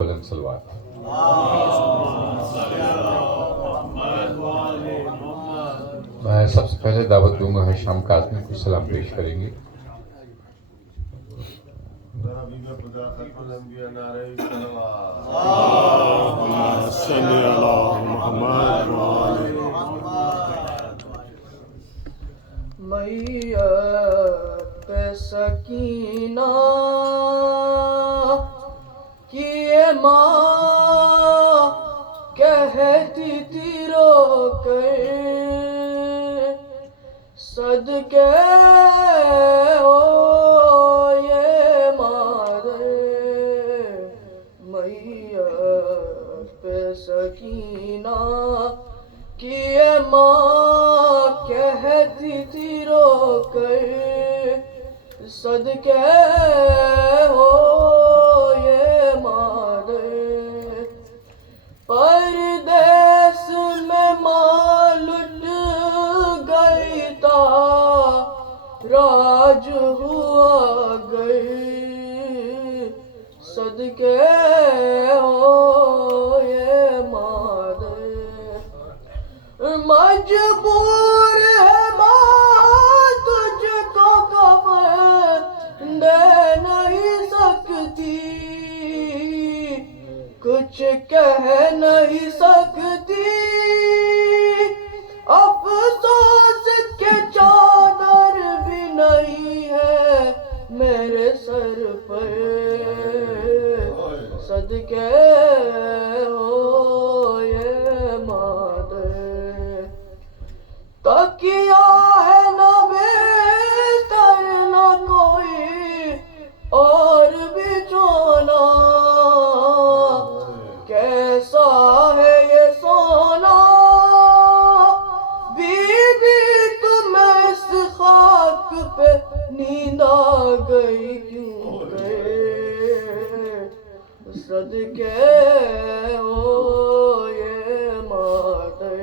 سلوات۔ میں سب سے پہلے دعوت دوں گا شام کاظمی کو سلام پیش کریں گے۔ میت پہ سکینہ کیے ماں کہتی تھی رو کر صدقے ہو یہ مادر۔ میت پہ سکینہ کیے ماں کہتی تھی رو کر صدقے ہو یہ مادر۔ پردیس میں ماں لٹ گئی تا راج ہوا گئی صدقے ہو یہ مادر۔ مجبور ہے ماں تجھ کو کفن دے نہیں سکتی، کچھ کہہ نہیں سکتی، افسوس کے چادر بھی نہیں ہے میرے سر پر صدقے ہو یہ مادر۔ تکیہ ہے نہ بستر نہ کوئی اور بچھونا، کیسا ہے یہ سونا بیوی تمہیں اس خاک پہ نیند آ گئی کیوں کہ صدقے ہو یہ مادر۔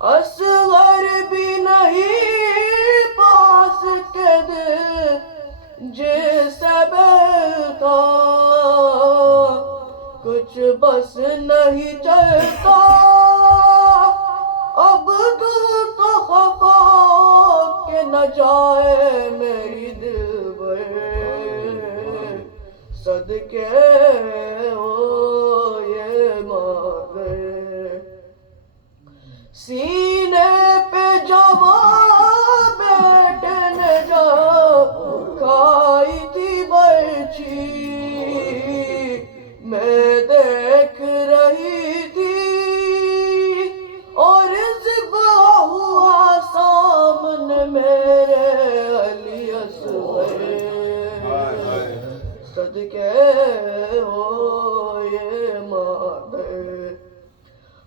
اصغر بھی نہیں پاس کے دل جیسے بیٹھا، کچھ بس نہیں چلتا اب تو خفا کہ نہ جائے میری دلبر صدقے ہو یہ مادر۔ سینے پہ جوان بیٹے نے جب کھائی تھی برچھی، میں دیکھ رہی تھی اور ذبح ہوا سامنے میرے علی اصغر صدقے ہو یہ مادر۔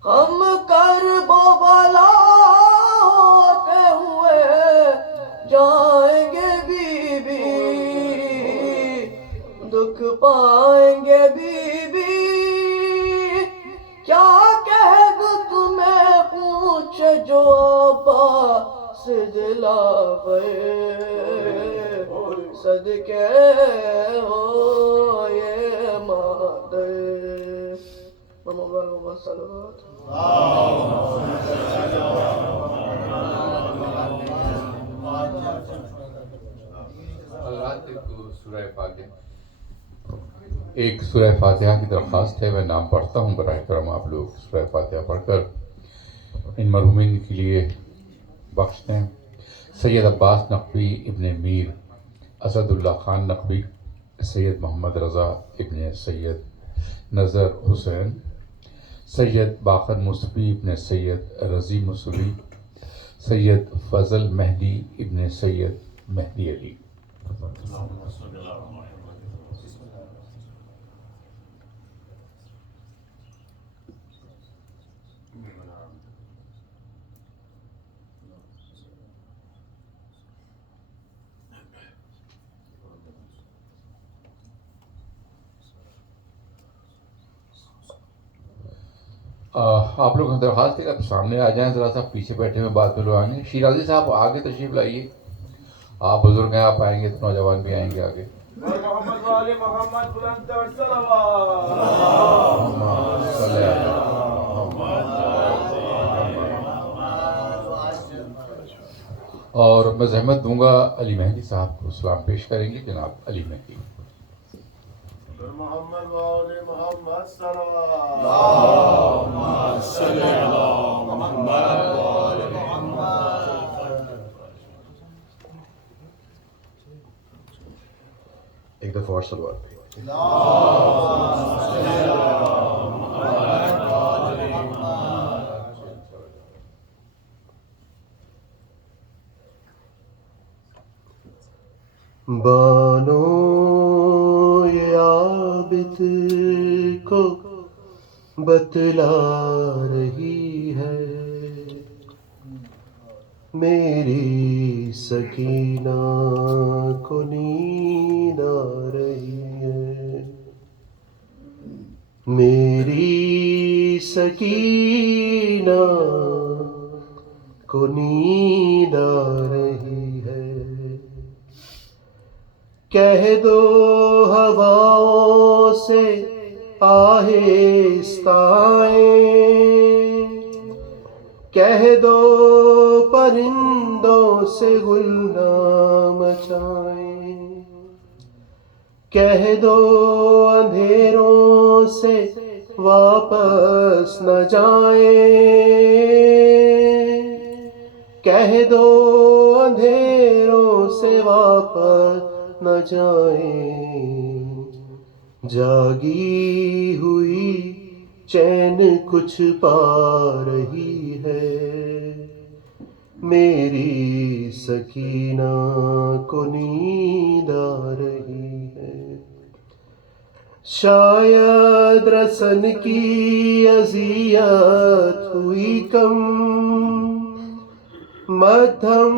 ہم کرب و بلا ہوتے ہوئے جائیں گے بی بی، دکھ پائیں گے بی بی، کیا کہہ دوں تمہیں پوچھے جو عباس دلاور صدقے ہو یہ مادر۔ محمد صلوات۔ سورہ فاتحہ ایک سورہ فاتحہ کی درخواست ہے، میں نام پڑھتا ہوں، براہ کرم آپ لوگ سورہ فاتحہ پڑھ کر ان مرحومین کے لیے بخش دیں۔ سید عباس نقوی ابن میر اسد اللہ خان نقوی، سید محمد رضا ابن سید نظر حسین، سید باقر مصطفی ابن سید رضی مصطفی، سید فضل مہدی ابن سید مہدی علی۔ آپ لوگ درخواست ہے کہ آپ سامنے آ جائیں، ذرا سا پیچھے بیٹھے ہوئے بات میں لوگ آئیں گے۔ شیرازی صاحب آگے تشریف لائیے، آپ بزرگ ہیں، آپ آئیں گے تو نوجوان بھی آئیں گے آگے۔ اور محمد والے محمد بلند تر صلوات. اور میں زحمت دوں گا علی مہدی صاحب کو سلام پیش کریں گے. جناب علی مہدی. اور محمد والے محمد صلوات. ایک دفعہ اور صلوات پہ. بانو یہ عابد کو بتلا رہی ہے میری سکینہ کو نیند آ رہی ہے میری سکینہ کو نیند آ رہی ہے کہہ دو ہواؤں سے آہستہ آئیں کہہ دو پرندوں سے گل نہ مچائیں کہہ دو اندھیروں سے واپس نہ جائیں کہہ دو اندھیروں سے واپس نہ جائیں جاگی ہوئی چین کچھ پا رہی ہے میری سکینہ کو نیند آ رہی ہے شاید رسن کی اذیت ہوئی کم مدھم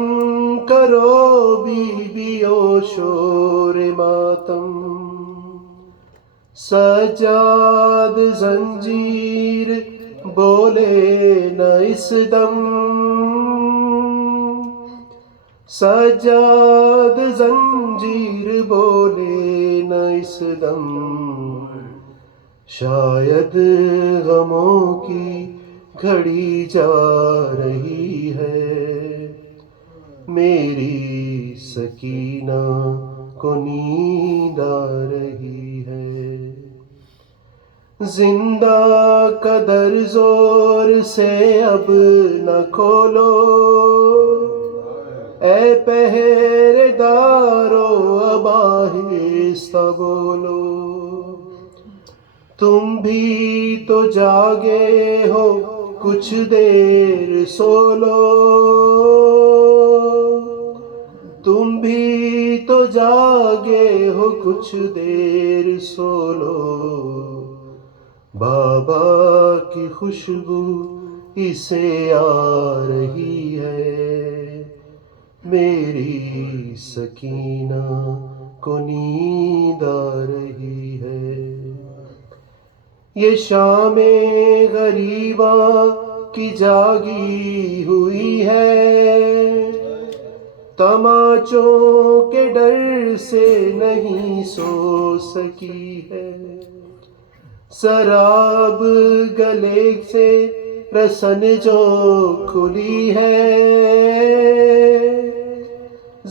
کرو بیویو شور ماتم سجاد زنجیر بولے نہ اس دم سجاد زنجیر بولے نہ اس دم شاید غموں کی گھڑی جا رہی ہے میری سکینہ کو نیند آ رہی ہے زندہ قدر زور سے اب نہ کھولو اے پہرے دارو اب آہستہ بولو تم بھی تو جاگے ہو کچھ دیر سو لو تم بھی تو جاگے ہو کچھ دیر سو لو بابا کی خوشبو اسے آ رہی ہے میری سکینہ کو نیند آ رہی ہے یہ شام غریباں کی جاگی ہوئی ہے تماچوں کے ڈر سے نہیں سو سکی ہے سراب گلے سے رسن جو کھلی ہے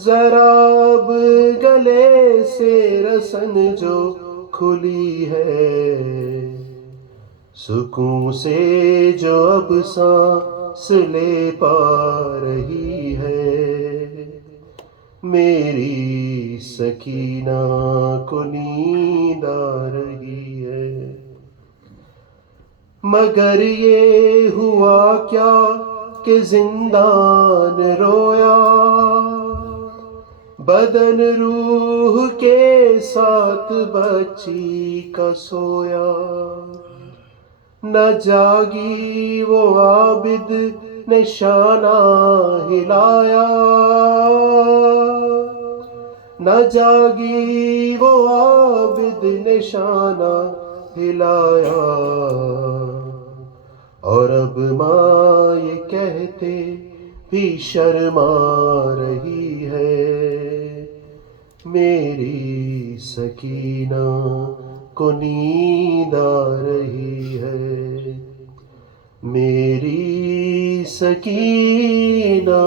زراب گلے سے رسن جو کھلی ہے سکون سے جو اب سانس لے پا رہی ہے میری سکینہ کو نیند آ رہی ہے مگر یہ ہوا کیا کہ زندان رویا بدن روح کے ساتھ بچی کا سویا نہ جاگی وہ عابد نے شانہ ہلایا نہ جاگی وہ عابد نے شانہ ہلایا اور اب ماں یہ کہتے بھی شرما رہی ہے میری سکینہ کو نیند آ رہی ہے، میری سکینہ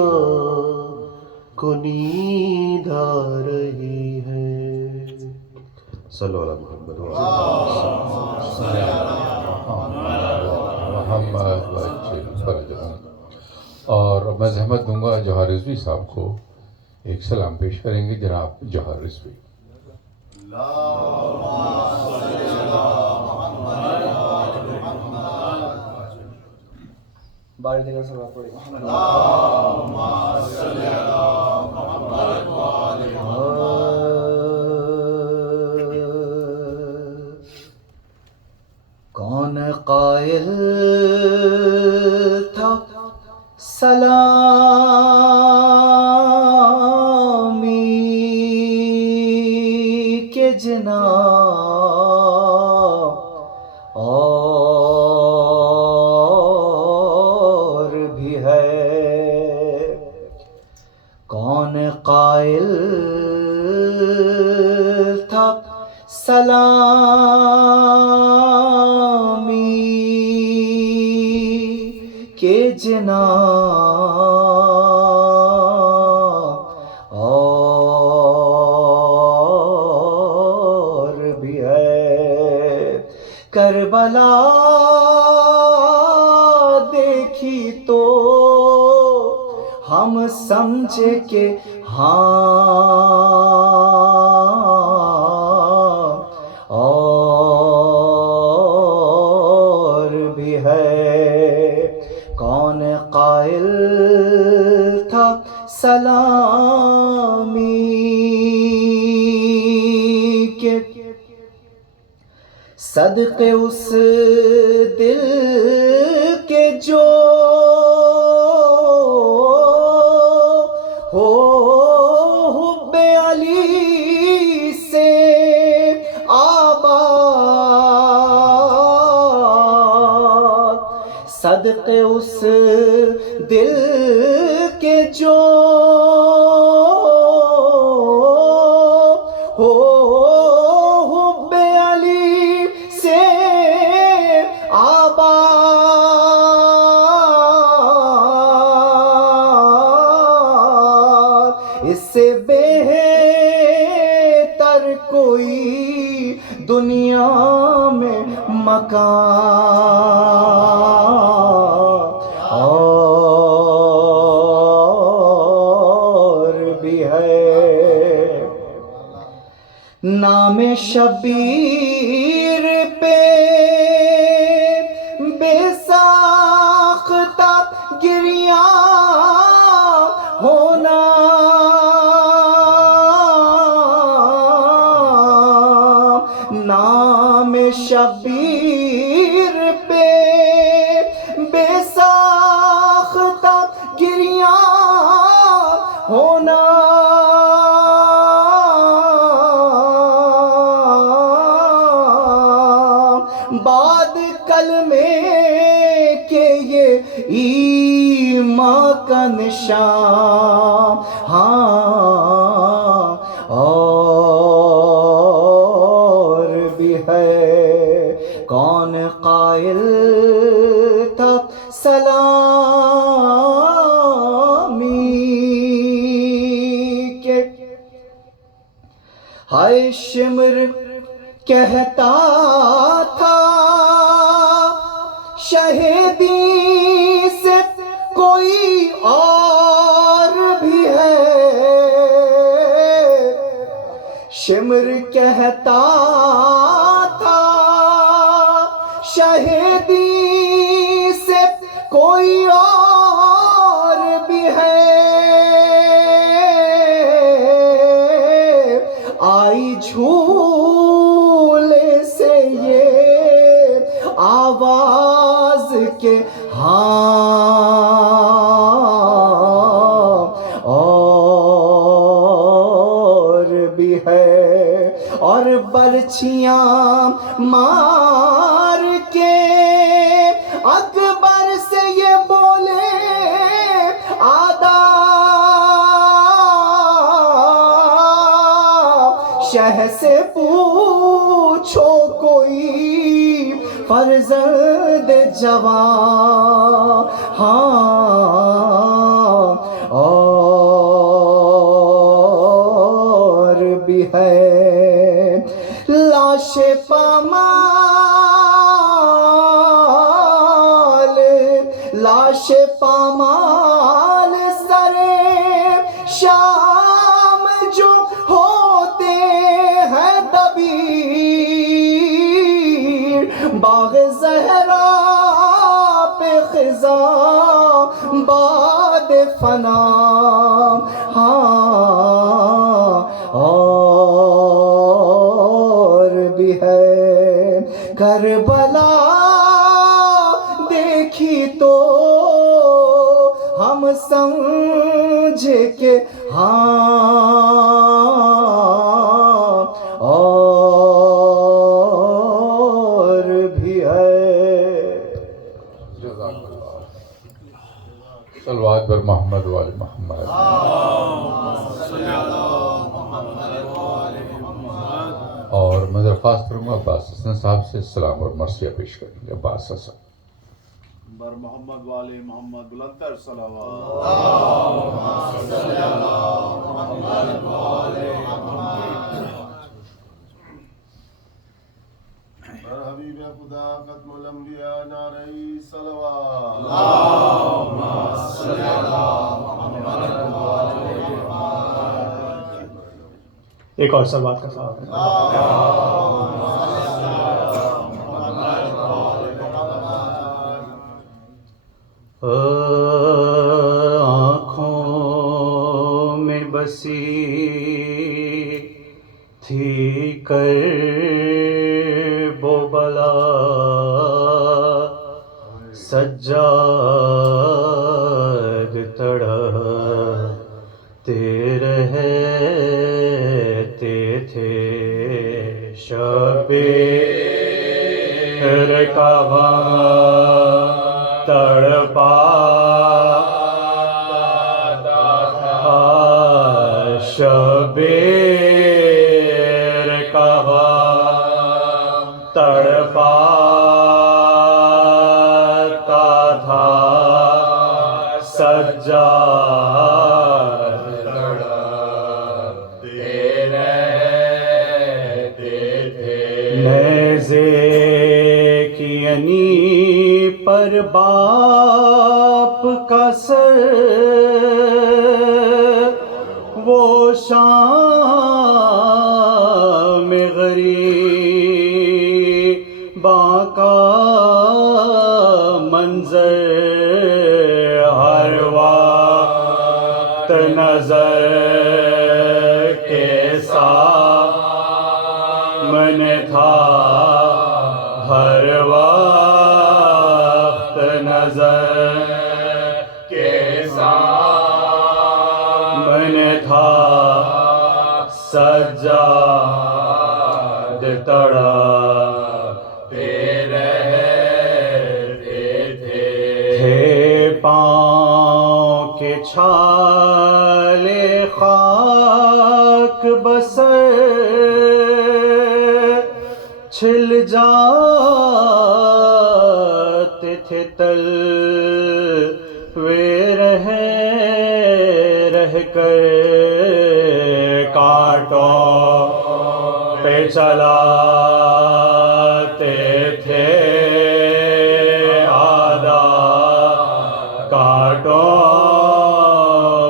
کو نیند آ رہی ہے۔ صلی اللہ علیہ محمد محمد وجل۔ اور میں زحمت دوں گا جوہر رضوی صاحب کو ایک سلام پیش کریں گے، جناب جوہر رضوی۔ بار دیگر سے بات پڑی کون قائل تھا سلامی کے جناب اور بھی ہے، کون قائل تھا سلامی کے جناب اور بھی ہے، کربلا دیکھی تو ہم سمجھے کہ اور بھی ہے، کون قائل تھا سلامی کے، صدقے اس دل کے جو ہو حب علی سے آباد، صدقے اس دل کے جو ہو حب علی سے آباد، اس سے بہتر کوئی دنیا میں مکان اور بھی ہے، نام شبیر پہ بے ساختہ گریاں ہونا، نام شبیر پہ بے ساختہ گریاں ہونا، بعد کلمے کے یہ ایمان کا نشان، ہاں اور بھی ہے، کون قائل تھا سلامی کے، ہائے شمر کہتا تھا شہیدی سے کوئی اور بھی ہے، شمر کہتا تھا شہیدی سے کوئی اور بھی ہے، آئی جھولے سے یہ آواز کے ہاں اور بھی ہے، اور برچھیاں مار کے اکبر سے یہ بولے آداب، شہ سے فرزند جوان ہاں اور بھی ہے لاش پامال لاش پامال سرے شام جو ہوتے ہیں دبیر باغ زہرا پہ خزاں باد فنا ہاں اور بھی ہے کربلا دیکھی تو ہم سمجھے کہ ہاں اور بھی ہے جزاک اللہ صلوات بر محمد وآل محمد اور میں درخواست کروں گا عباس حسن صاحب سے سلام اور مرثیہ پیش کریں گے عباس حسن بر محمد والے محمد بلندتر صلوات بر حبیب خدا ختم الانبیاء نعرہ صلوات ایک اور صلوات کا ساتھ آنکھوں میں بسی تھی کرب و بلا سجاد تڑپتے رہتے تھے شب رکابہ تڑپا شبیر کہا تڑپاتا تھا سجاد تڑپتے رہتے تھے نیزے کی انی پر باپ کا سر وہ شام غریباں کا منظر ہر وقت نظر کے سامنے تھا ہر وقت نظر کے سامنے تھا سجاد تڑپتے رہتے تھے پاؤں کے چھالے خاک بسر چھل جاتے تھے تلوے رہ کر کانٹوں پہ چلاتے تھے آدھا کانٹوں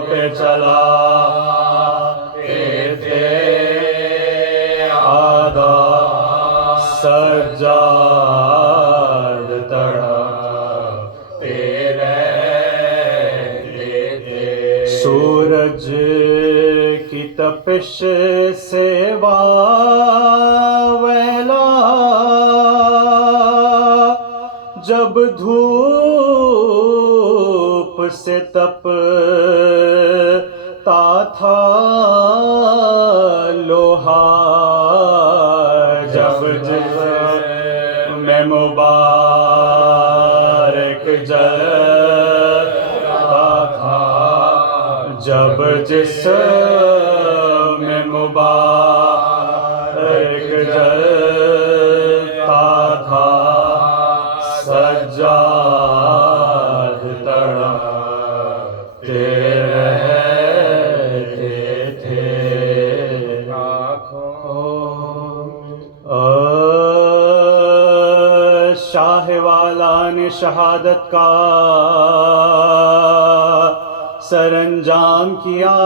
پہ چلاتے تھے آدھا سجاد تڑپتے رہتے تھے سورج کی تپش سے واویلا جب دھوپ سے تپتا تھا لوہا جب جسم میں مبارک جلتا تھا جب جسم میں مبارک جلتا تھا شاہ والا نے شہادت کا سر انجام کیا،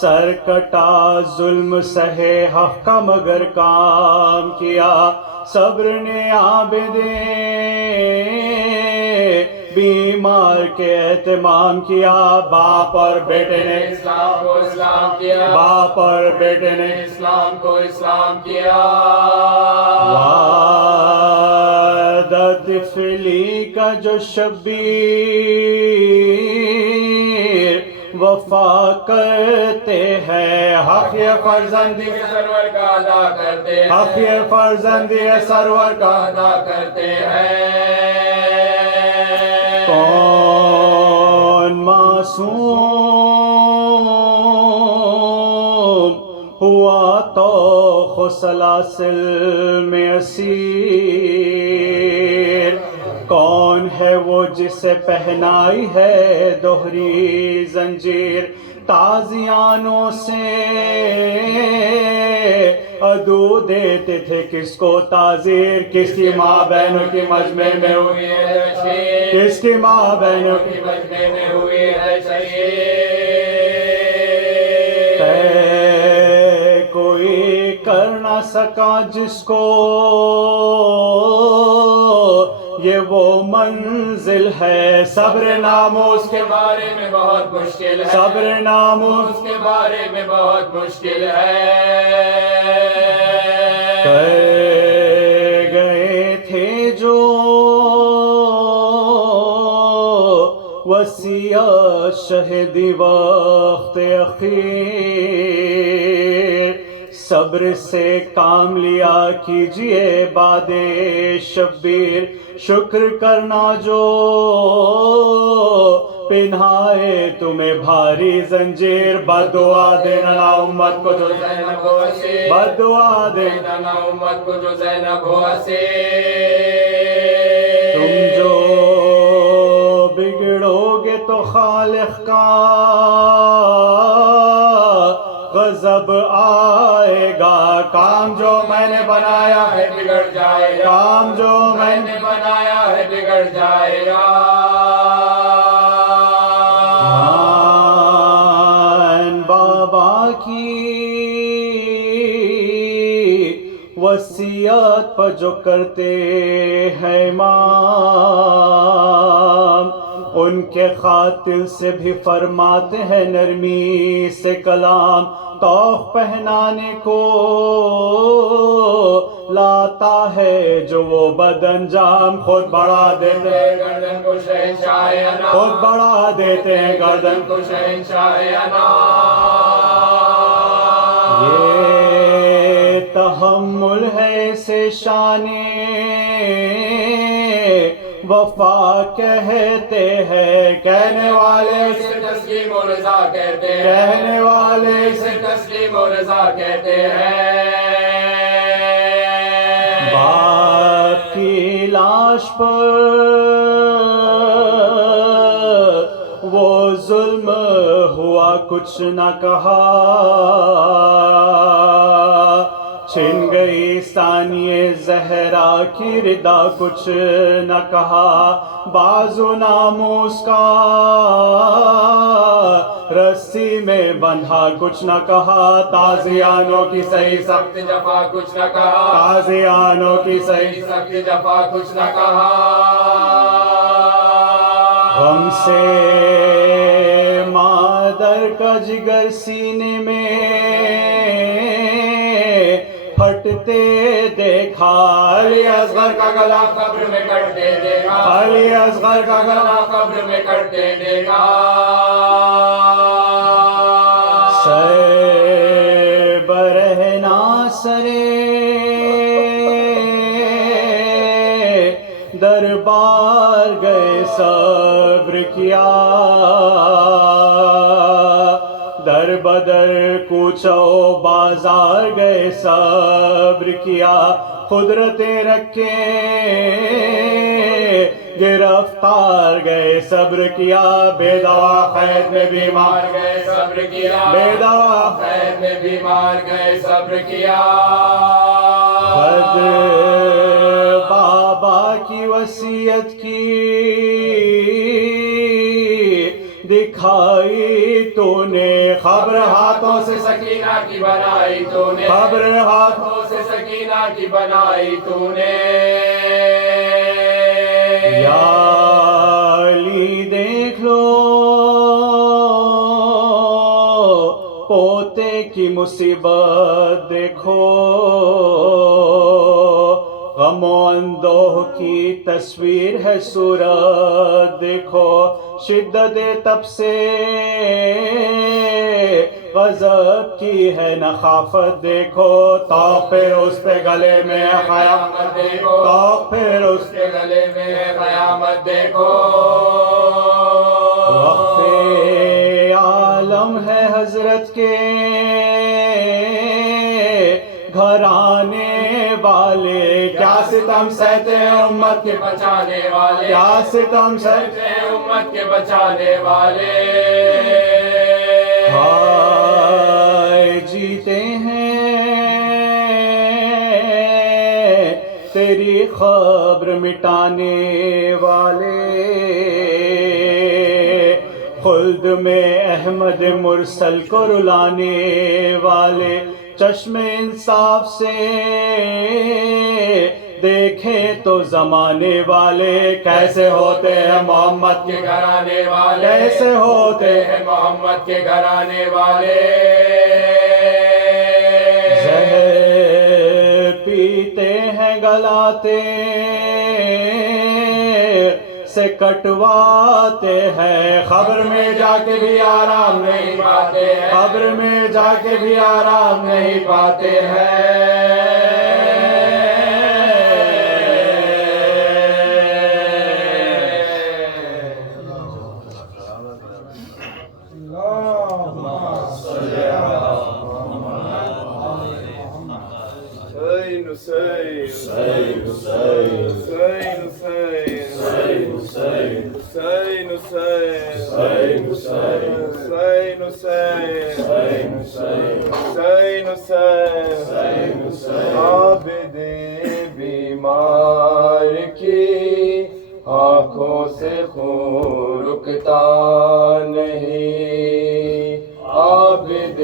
سر کٹا ظلم سہے حق کا مگر کام کیا، صبر نے عابدیں بیمار کے اہتمام کیا، باپ اور بیٹے نے اسلام کو اسلام کیا، باپ اور بیٹے نے اسلام کو اسلام کیا۔ وعدت فلی کا جو شبیر وفا کرتے ہیں، حق یہ فرزندی سرور کا ادا کرتے ہیں، حق یہ فرزندی سرور کا ادا کرتے ہیں۔ کون معصوم ہوا تو سلاسل میں اسیر، کون ہے وہ جسے پہنائی ہے دوہری زنجیر، تازیانوں سے عدو دیتے تھے کس کو تعزیر، کس کی ماں بہنوں کی مجمع میں ہوئی ہے تشہیر، کس کی ماں بہنوں کی مجمع میں ہوئی ہے تشہیر۔ کوئی کر نہ سکا جس کو یہ وہ منزل ہے، صبر ناموس کے بارے میں بہت مشکل ہے، صبر ناموس اس کے بارے میں بہت مشکل ہے۔ گئے تھے جو وصیت شہدی وقت اخیر، صبر سے کام لیا کیجئے باد شبیر، شکر کرنا جو پہنائے تمہیں بھاری زنجیر، بدعا دینا نا امت کو جو زینب ہو اسیر، بدعا دینا نا امت کو جو زینب ہو اسیر۔ تم جو بگڑو گے تو خالق کا غضب آئے گا، کام جو میں نے بنایا ہے بگڑ جائے گا، کام جو میں میں نے بنایا ہے بگڑ جائے گا۔ بابا کی وصیت پر جو کرتے ہیں امام، ان کے خاطر سے بھی فرماتے ہیں نرمی سے کلام، توق پہنانے کو لاتا ہے جو وہ بد انجام، خود بڑھا دیتے ہیں گردن کو شہنشاہ انام، خود بڑھا دیتے ہیں گردن کو شہنشاہ انام۔ یہ تحمل ہے سے شان وفا کہتے ہیں، کہنے والے اسے تسلیم و رضا کہتے ہیں، کہنے والے اسے تسلیم و رضا کہتے ہیں۔ باپ کی لاش پر وہ ظلم ہوا کچھ نہ کہا، چھن گئی ثانیہ زہرا کی ردا کچھ نہ کہا، بازو ناموس کا رسی میں بندھا کچھ نہ کہا، تازیانوں کی صحیح سخت جفا کچھ نہ کہا، تازیانوں کی صحیح سخت جفا کچھ نہ کہا۔ غم سے مادر کا جگر سینے میں پھٹتے دیکھا، علی اصغر کا گلا قبر میں کٹتے دیکھا، علی اصغر کا گلا قبر میں کٹتے دیکھا۔ سر برہنا سرے دربار گئے صبر کیا، در بدر کوچو بازار گئے صبر کیا، قدرتیں رکھے گرفتار گئے صبر کیا بے دوا قید میں بیمار گئے صبر کیا بے دوا خیر میں بیمار گئے صبر کیا خود بابا کی وصیت کی دکھائی تو نے خبر ہاتھوں سے سکینہ کی بنائی تو نے خبر ہاتھوں ہاتھوں سے سکینہ کی بنائی تو نے یا علی دیکھ لو پوتے کی مصیبت دیکھو غم و اندوہ کی تصویر ہے صورت دیکھو شدت تب سے غضب کی ہے نخافت دیکھو توق پھر اس پہ گلے میں قیامت دیکھو توق پھر اس کے گلے میں قیامت دیکھو وقف عالم ہے حضرت کے گھرانے والے کیا ستم سہتے ہیں امت کے بچانے والے کیا ستم سہتے ہیں امت کے بچانے والے ہائے جیتے ہیں تیری خبر مٹانے والے خلد میں احمد مرسل کو رلانے والے چشم انصاف سے دیکھے تو زمانے والے کیسے ہوتے ہیں محمد کے گھرانے والے کیسے ہوتے ہیں محمد کے گھرانے والے زہر پیتے ہیں گلاتے سے کٹواتے ہیں خبر میں جا کے بھی آرام نہیں پاتے ہیں قبر میں جا کے بھی آرام نہیں پاتے عابد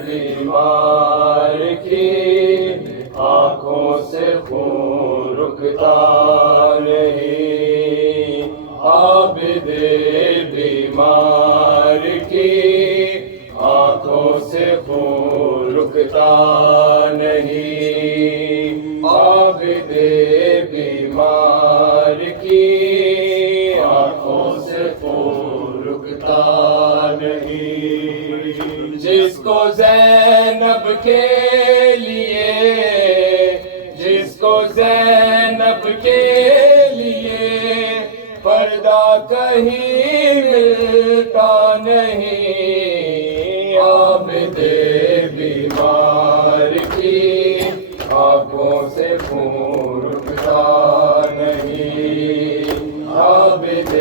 بیمار کی آنکھوں سے خون رکتا نہیں عابد بیمار کی آنکھوں سے خون رکتا نہیں عابد بیمار کی آنکھوں سے خون رکتا نہیں عابد بیمار کی آنکھوں سے خون رکتا نہیں جس کو زینب کے لیے جس کو زینب کے لیے پردہ کہیں ملتا نہیں عابد بیمار کی آنکھوں سے خون رکتا نہیں عابد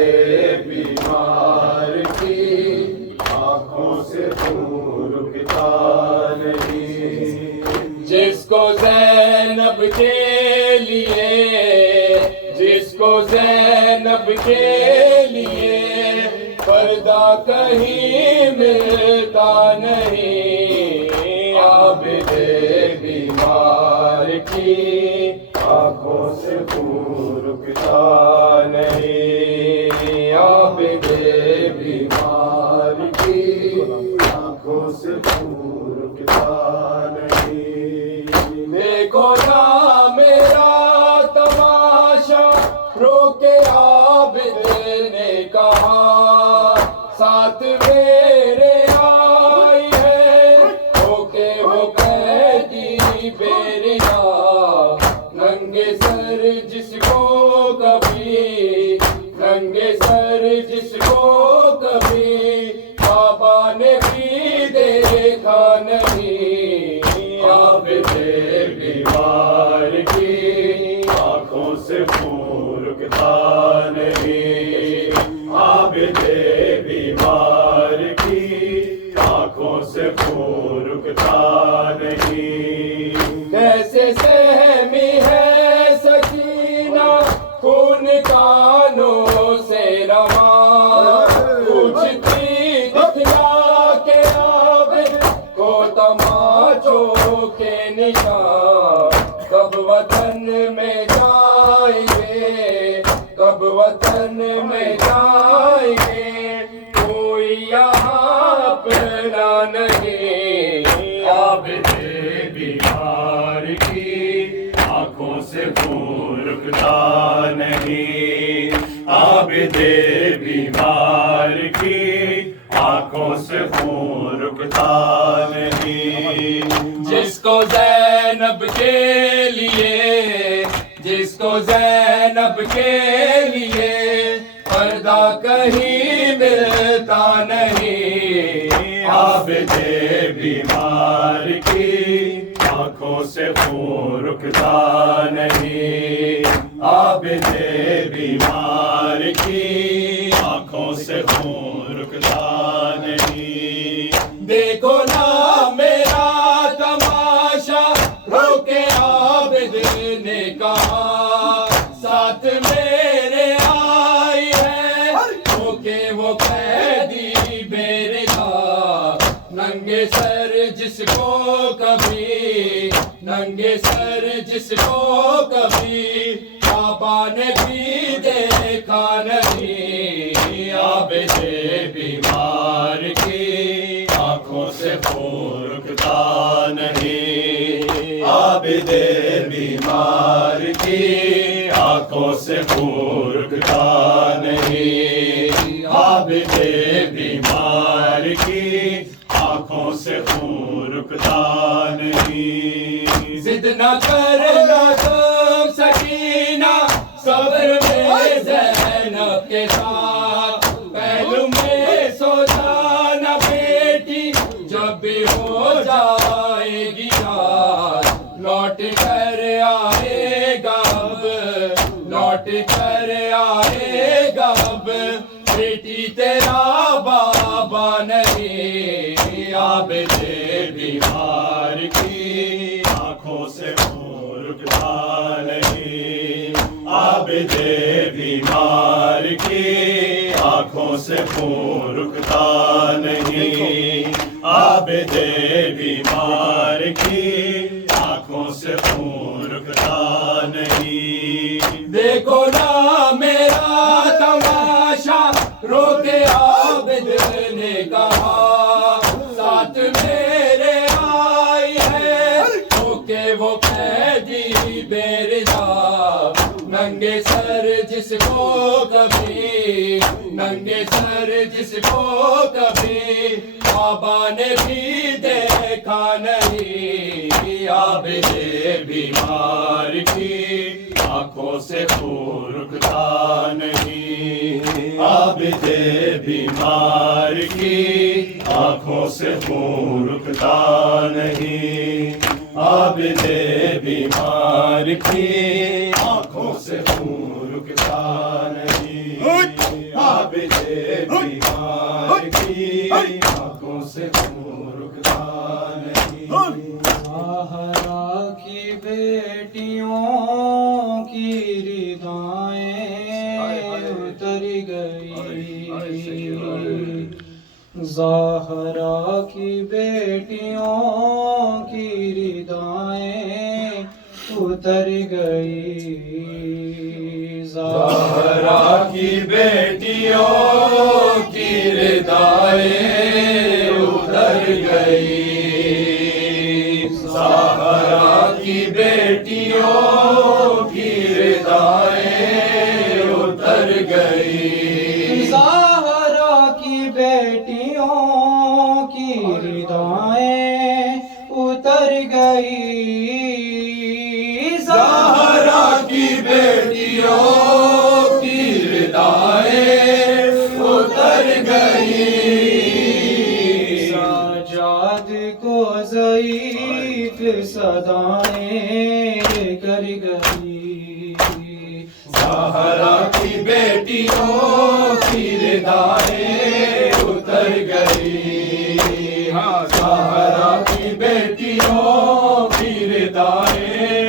بیمار کی آنکھوں سے خون رکتا نہیں جس کو زینب کے لیے جس کو زینب کے لیے پردہ کہیں ملتا نہیں عابد بیمار کی آنکھوں سے خون رکتا نہیں عابد بیمار کی آنکھوں سے خون رکتا نہیں دیکھو نا میرا تماشا روکے عابد نے کہا ساتھ میرے آئی ہے روکے وہ قیدی بیریا ننگے سر جس کو کبھی ننگے سر جس کو کبھی بابا نے بھی دیکھا نہیں عابد بیمار کی آنکھوں سے خون رکتا سہمی ہے سکینہ خون کانوں سے رواں پوچھتی دکھلا کے عابد کو تماچوں کے نشان کب وطن میں جائیں گے کب وطن میں جائیں گے کوئی یہاں اپنا نہیں عابد بیمار کی آنکھوں سے خون رکتا نہیں عابد بیمار کی آنکھوں سے خون رکتا نہیں جس کو زینب کے لیے جس کو زینب کے لیے پردہ کہیں ملتا نہیں عابد بیمار کی آنکھوں سے خون رکتا نہیں عابد بیمار کی آنکھوں سے خون رکتا نہیں دیکھو نا میرا تماشا رو کے عابد نے کہا ساتھ میرے آئی ہے رو کے وہ قیدی میرے کا ننگے سر جس کو کبھی ننگے سر جس کو کبھی بابا نے بھی دیکھا نہیں عابد بیمار کی آنکھوں سے خون رکتا نہیں عابد بیمار کی آنکھوں سے خون رکتا نہیں عابد بیمار کی آنکھوں سے خون رکتا نہیں ضد نہ کرنا تم سکینہ صبر میں زینب کے ساتھ پہلو میں سو جانا بیٹی جب بھی ہو جائے گی رات لوٹ کر آئے گا اب لوٹ کر آئے گا اب بیٹی تیرا بابا نہیں عابد بیمار کی آنکھوں سے خون رکتا نہیں عابد بیمار کی آنکھوں سے خون رکتا نہیں عابد بیمار کی آنکھوں سے خون رکتا نہیں دیکھو نا میرا تماشا رو کے عابد نے کہا ساتھ میرے آئی ہے رو کے وہ قیدی بے رضا ننگے سر جس کو کبھی ننگے سر جس کو کبھی بابا نے بھی دیکھا نہیں عابد بیمار کی آنکھوں سے خون رکتا نہیں عابد بیمار کی آنکھوں سے خون رکتا نہیں عابد بیمار کی آنکھوں سے خون رکتا نہیں عابد بیمار کی آنکھوں سے خون رکتا نہیں زہرا کی بیٹیوں کی ردائیں اتر گئی زہرا کی بیٹیوں کی ردائیں اتر گئی زہرا کی بیٹیوں کی ردائیں اتر گئی زہرا کی بیٹیوں کی ردائیں اتر گئی زہرا کی بیٹیوں کی ردائیں اتر گئی زہرا کی بیٹیوں کی ردائیں اتر گئی سجاد کو ضعیف صدائیں کر گئی زہرا کی بیٹیوں کی ردائیں اتر گئی زہرا کی بیٹیوں کی ردائیں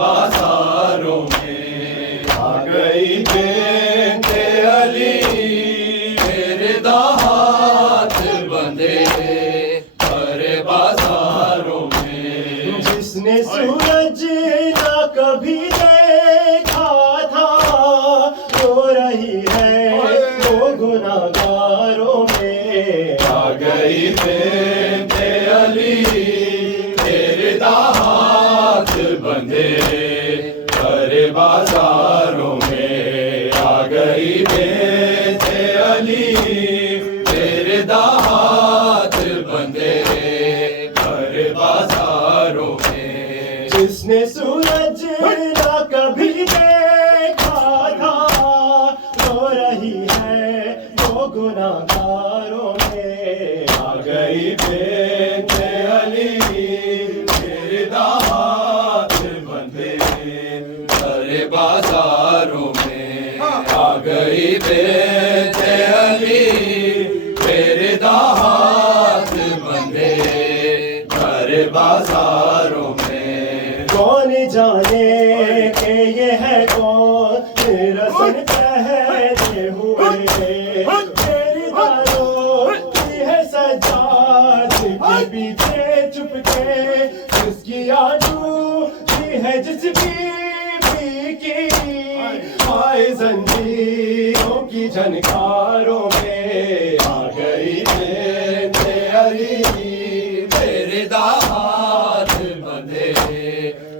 بازاروں میں آ گئی بنت علی میرے دہات بندھے پر بازاروں میں جس نے سورج نہ کبھی دیکھا تھا رو رہی ہے وہ گناہگاروں میں آ گئی بنت علی میرے دہات بندھے پر بازاروں میں آ گئی بنت علی میرے دہات بندھے پر بازاروں میں جس نے سورج نہ کبھی دیکھا تھا رو رہی ہے وہ گناہگاروں میں آ گئی بنت علی میرے دہات بندھے پر بازاروں میں آ گئی بنت علی میرے دہات بندھے پر بازاروں میں کون جانے کہ یہ ہے کون رسن پہنے ہوئے تیری داروں کی ہے سجاد کے پیچھے چھپ کے جس کی آجو کی ہے جس بیوی کی آئے زنجیروں کی جھنکاروں میں آ گئی بنت علی میرے دہات بندھے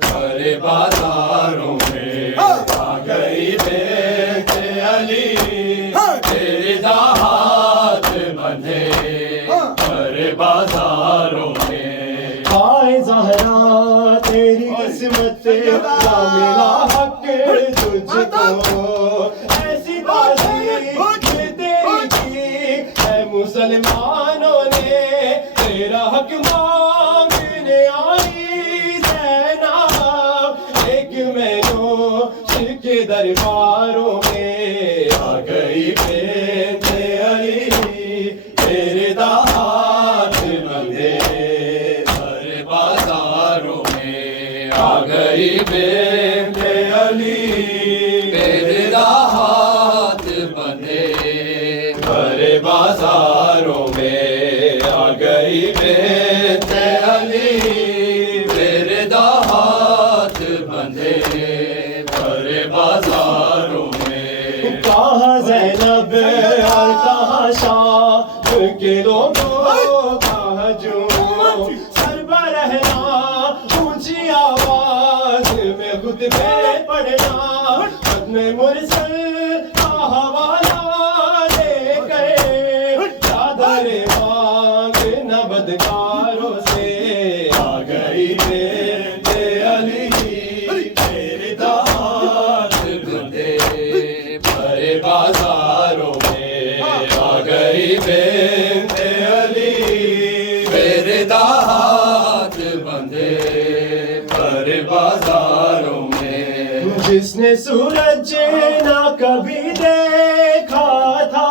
پر بازاروں میں آ گئی بنت علی میرے دہات بندھے پر بازاروں میں آئے زہرا تیری قسمت نہ ملا حق تجھ کو ایسی بازی تیری کی ہے مسلمانوں نے تیرا حق مانگنے آئی زینب ایک مینوش کے درباروں میں آ گئی بنت علی میرے دہات بندھے پر بازاروں میں آ گئی بنت علی میرے دہات بندھے پر بازاروں میں آ گئی بنت علی میرے دہات بندھے پر بازاروں میں کہاں زینب اور کہاں شاہ کے لوگوں کا ہجوم سر پر رہنا اونچی آواز میں خطبے پڑھنا ختم مرسل کا حوالہ دے کر چادر مانگنا بدکاروں سے آ گئی بنت علی میرے دہات بندھے پر بازاروں میں آ گئی بنت علی میرے دہات بندھے پر بازاروں میں جس نے سورج نہ کبھی دیکھا تھا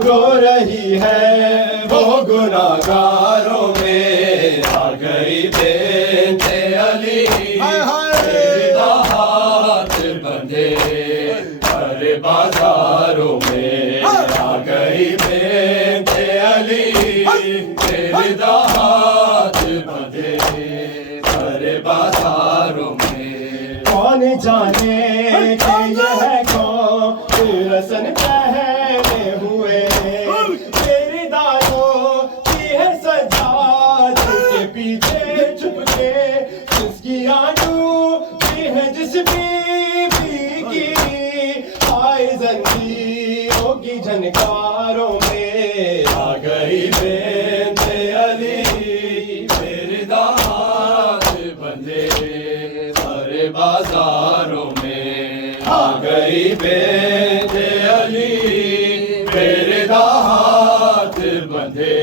رو رہی ہے وہ گناہگاروں میں آ گئی بنت علی میرے دہات بندھے پر بازاروں میں آ گئی بنت علی میرے دہات بندھے پر بازاروں میں کون جانے کہ یہ ہے کون رسن پہنے ہوئے تیری داروں کی ہے سجاد کے پیچھے چھپ کے جس کی آنکھوں کی ہے جس بیوی کی آئے زنجیروں کی جھنکاروں میں آ گئی بنت علی میرے دہات بندھے پر بازاروں میں آ گئی بنت علی میرے دہات بندھے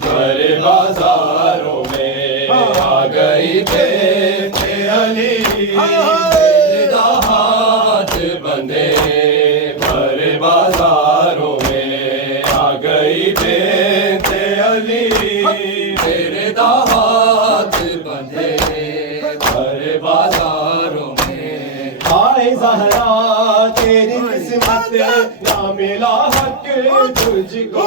پر بازاروں میں آ گئی بنت علی میرے دہات بندھے پر بازاروں میں آ گئی بنت علی میرے دہات بندھے پر بازار ملا حق تجھ کو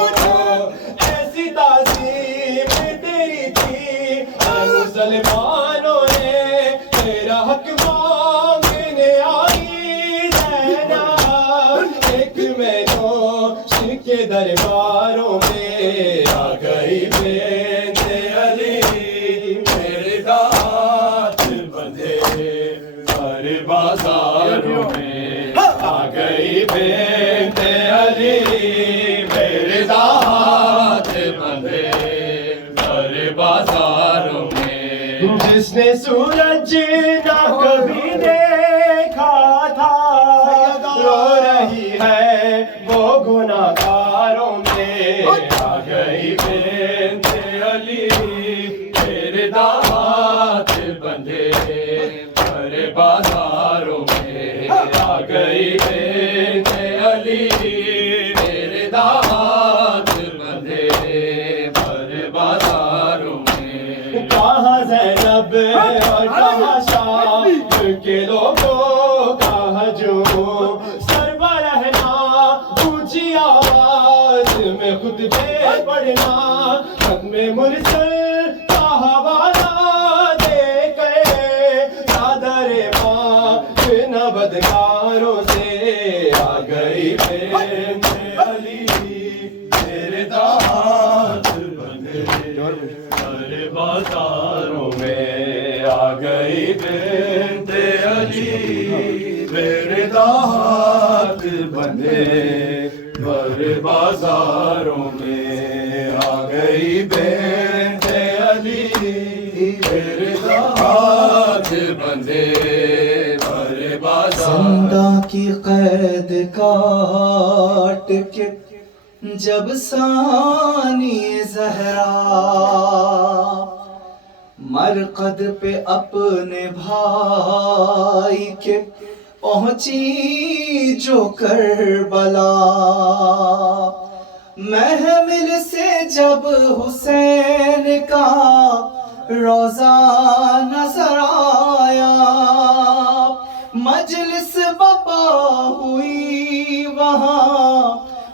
ایسی تعظیم تیری تھی مسلمانوں نے تیرا حق مانگنے آئی زینب ایک مینوش کے درباروں میں آ گئی بنت علی میرے دانت بندھے ہر بازاروں میں آ گئی بنت علی میرے دانت بندھے ہر بازاروں میں جس نے سورج نہ کبھی دیکھا تھا رو رہی ہے وہ گناہگاروں میں آ گئی بنت علی میرے داماد بندھے ہر بازاروں میں آ گئی بنت علی میرے داماد بندھے ہر بازاروں میں کہاں زینب اور کہاں شاہ کے لوگوں کا ہجوم سربراہنا اونچی آواز میں خطبے پڑھنا ختم مرسل کا حوالہ دے کے چادر پاک نہ بدکاروں سے آ گئی بنت علی میرے داماد بندھے ہر بازاروں میں آ گئی بنت علی میرے داماد بندھے ہر بازاروں میں آ گئی بنت علی میرے داماد بندھے ہر بازاروں زندہ کی قید کاٹ کے جب ثانی زہرا مرقد پہ اپنے بھائی کے پہنچی جو کربلا محمل سے جب حسین کا روزہ نظر آیا مجلس بپا ہوئی وہاں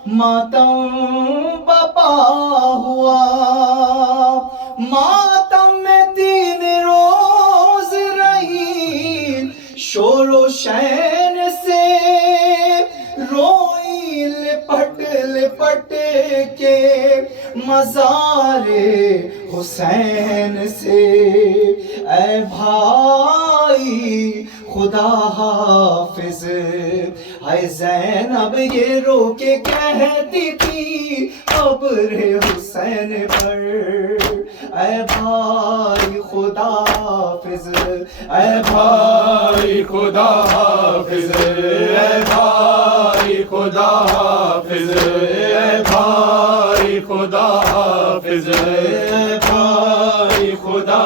ماتم بپا ہوا ماتم میں 3 روز رہی شور و شین سے روئی لپٹ لپٹ کے مزار حسین سے اے بھائی خدا حافظ اے زینب یہ رو کے کہتی تھی قبر حسین پر اے بھائی خدا حافظ اے بھائی خدا حافظ اے بھائی خدا حافظ اے بھائی خدا حافظ اے بھائی خدا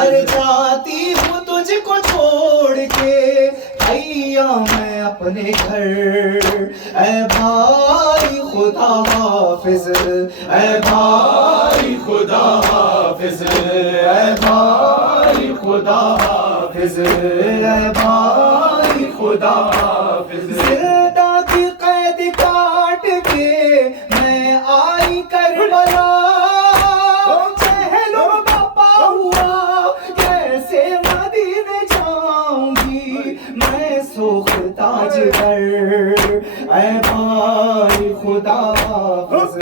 ارے جاتی ہوں تجھ کو چھوڑ کے حیا میں اپنے گھر اے بھائی خدا حافظ اے بھائی خدا حافظ اے بھائی خدا حافظ اے بھائی خدا حافظ زندہ کی قید کاٹ کے میں آئی کربلا چہلو بپا ہوا کیسے مدینے جاؤں گی میں سوخ تاج کر اے بھائی خدا حافظ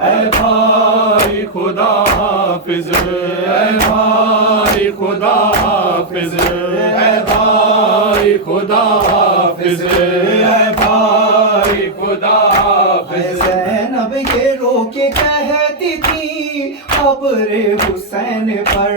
اے بھائی خدا حافظ اے بھائی خدا حافظ اے بھائی خدا حافظ اے بھائی خدا حافظ زینب یہ رو کے کہتی تھی قبر حسین پر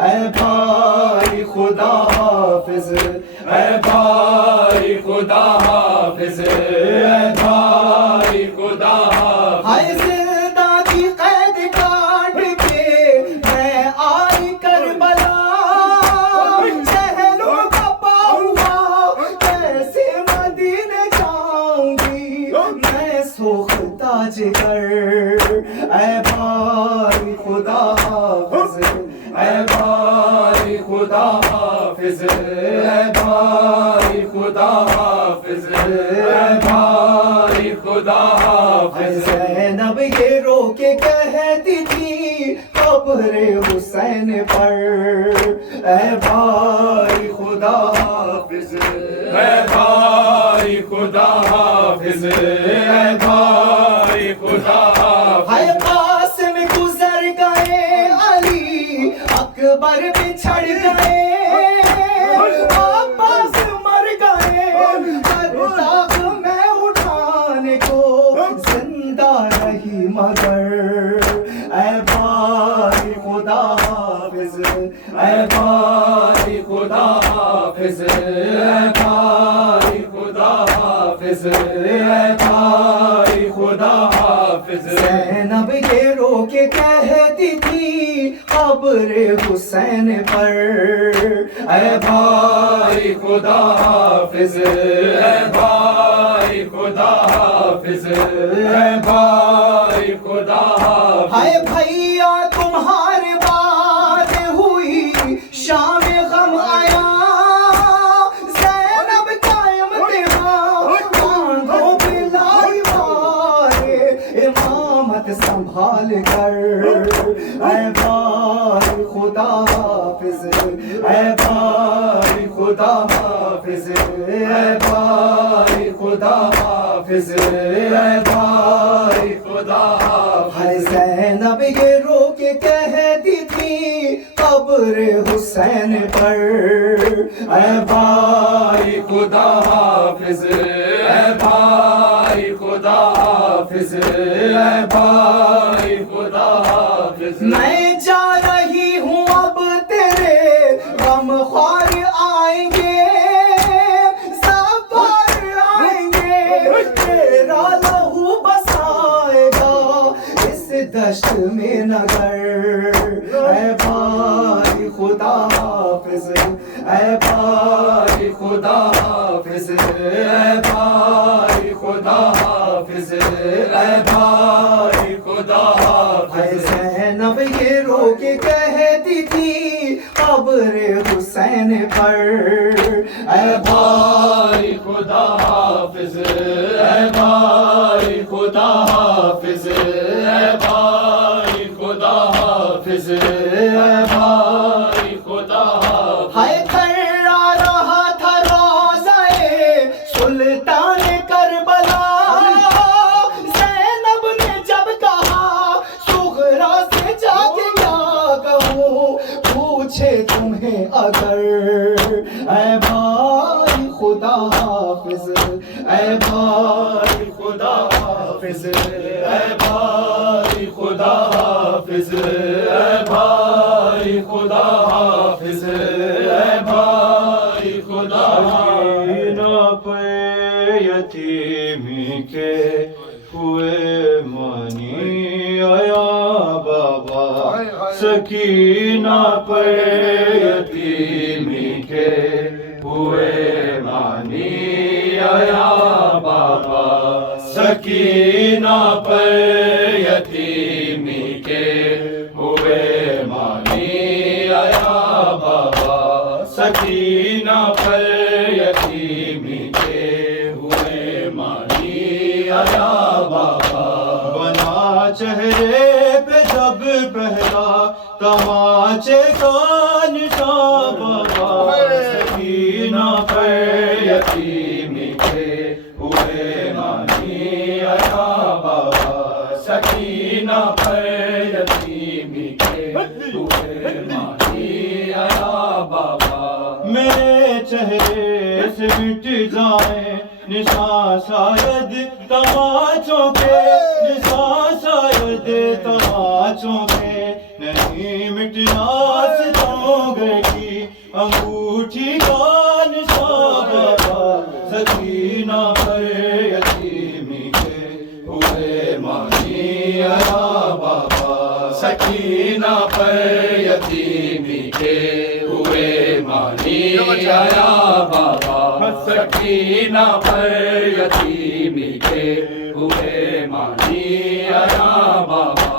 اے بھائی خدا حافظ اے بھائی خدا حافظ اے بھائی خدا حافظ ہائے زندہ کی قید کاٹ کے میں آئی کربلا چہلو بپا ہوا کیسے مدینے جاؤں گی میں سوخ تاج کر اے بھائی خدا حافظ اے بھائی خدا حافظ اے بھائی خدا حافظ حافظ اے بھائی خدا حافظ زینب یہ رو کے کہتی تھی قبر حسین پر اے بھائی خدا حافظ اے بھائی خدا حافظ اے بھائی خدا ہے قاسم گزر گئے علی اکبر بچھڑ گئے عباس مر گئے داغ میں اٹھانے کو زندہ رہی مگر اے بھائی خدا حافظ اے بھائی خدا حافظ اے بھائی خدا حافظ اے بھائی خدا حافظ زینب یہ رو کے کہتی تھی قبر حسین پر اے بھائی خدا حافظ اے بھائی خدا حافظ اے بھائی خدا حافظ ہائے بھیا تمہارے بات ہوئی شام غم آیا زینب قائم تہاں کاندھوں پہ لائی مارے امامت سنبھال کر اے بھائی خدا حافظ اے بھائی خدا حافظ اے بھائی خدا حافظ اے بھائی خدا حافظ ہے زینب یہ رو کے کہتی تھی قبر حسین پر اے بھائی خدا حافظ اے بھائی خدا حافظ اے بھائی خدا حافظ میں جا رہی ہوں اب تیرے غم خوار آئیں گے سفر آئیں گے تیرا لہو بسائے گا اس دشت میں نگر اے بھائی خدا حافظ اے بھائی خدا حافظ اے بھائی خدا حافظ اے بھائی خدا ہے حافظ زینب یہ رو کے کہتی تھی قبر حسین پر اے بھائی خدا حافظ اے بھائی خدا حافظ اے بھائی خدا حافظ اے بھائی خدا حافظ ہائے کھڑا رہا تھا روضہ سلطان کربلا زینب نے جب کہا سغرا سے جا کے کیا کہوں پوچھے تمہیں اگر اے بھائی خدا حافظ اے بھائی خدا حافظ اے بھائی خدا حافظ اے بھائی خدا حافظ اے بھائی خدا یتیمی کے ہوئے مانی آیا بابا سکینہ پر یتیمی کے ہوئے مانی آیا بابا سکینہ پر یتیمی کے ہوئے مانی آیا بابا سکینہ پر یتیمی کے ہوئے مانی آیا بابا بنا چہرے پہ جب پہلا تماچے کا نشان بابا سکینہ پر یتیمی کے ہوئے مانی آیا بابا سکینہ پر یتیمی کے ہوئے مانی آیا بابا میرے چہرے سے مٹ جائیں نشان شاید تماچوں کے نشان شاید تماچوں کے نہیں مٹنا ستموں گھر کی انگوٹھی کا نشان بابا سکینہ پر یتیمی کے ہوئے مانی آیا بابا سکینہ پر یتیمی کے ہوئے مانی آیا بابا سکینہ پر یتیمی کے ہوئے مانی آیا بابا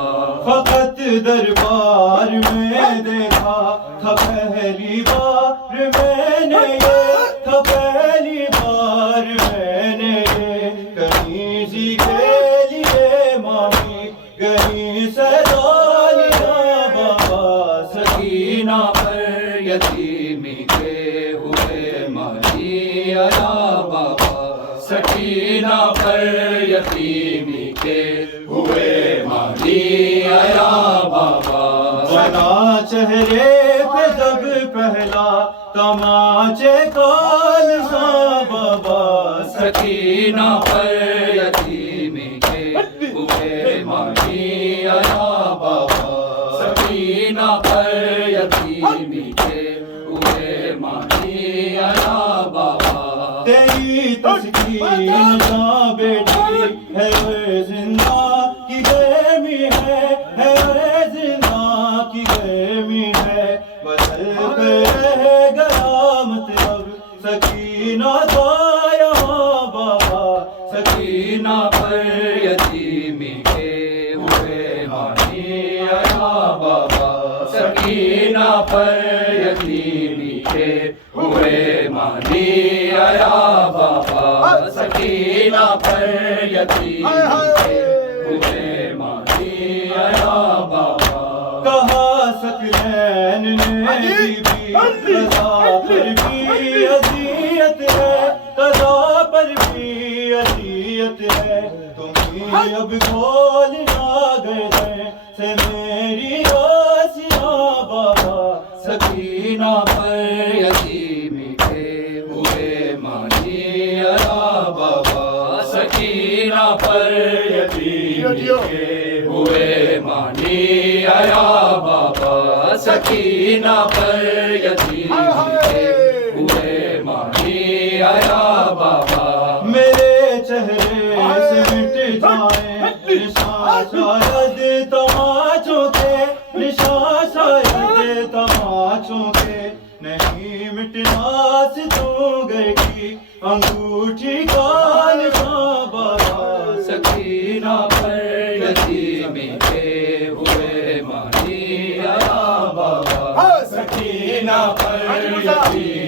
فقط دربار میں دیکھا تھا پہلی بار میں نے یہ تھا پہلی بار میں پر یتیمی کے ہوئے مالی آیا بابا سکینہ پر یتیمی کے ہوئے مالی آیا بابا بنا چہرے پہ جب پہلا تماچے کا نشان بابا سکینہ پر یتیمی کے ہوئے مالی آیا بابا سکینہ پر یتیمی کے ہوئے مالی آیا بابا تیری تسکین جہاں بیٹی ہے وہ زندہ کی گرمی ہے وہ زندہ کی گرمی ہے بدل پہ رہ گیا مطلب سکینہ تھا یہاں بابا سکینہ پر یتیمی کے ہوئے مالی آیا بابا سکینہ پر یتیمی کے ہوئے مالی آیا بابا سکینہ پر یتیمی کے ہوئے مالی آیا بابا کہا سکلین نے بی بی قضا پر بھی اذیت ہے قضا پر بھی اذیت ہے تمہیں اب بولنا گردن سے میری آسیاں بابا سکینہ پر یتیمی کے ہوئے مالی آیا بابا سکینہ پر یتیمی کے ہوئے مالی آیا بابا سکینہ پر یتیمی کے ہوئے مالی آیا بابا میرے چہرے سے مٹ جائیں نشان شاید تماچوں کے نشان شاید تماچوں کے نہیں مٹنا ستوں گئے کی انگوٹھی کا نشان بابا سکینہ پر یتیمی کے ہوئے مالی آیا بابا سکینہ پر یتیمی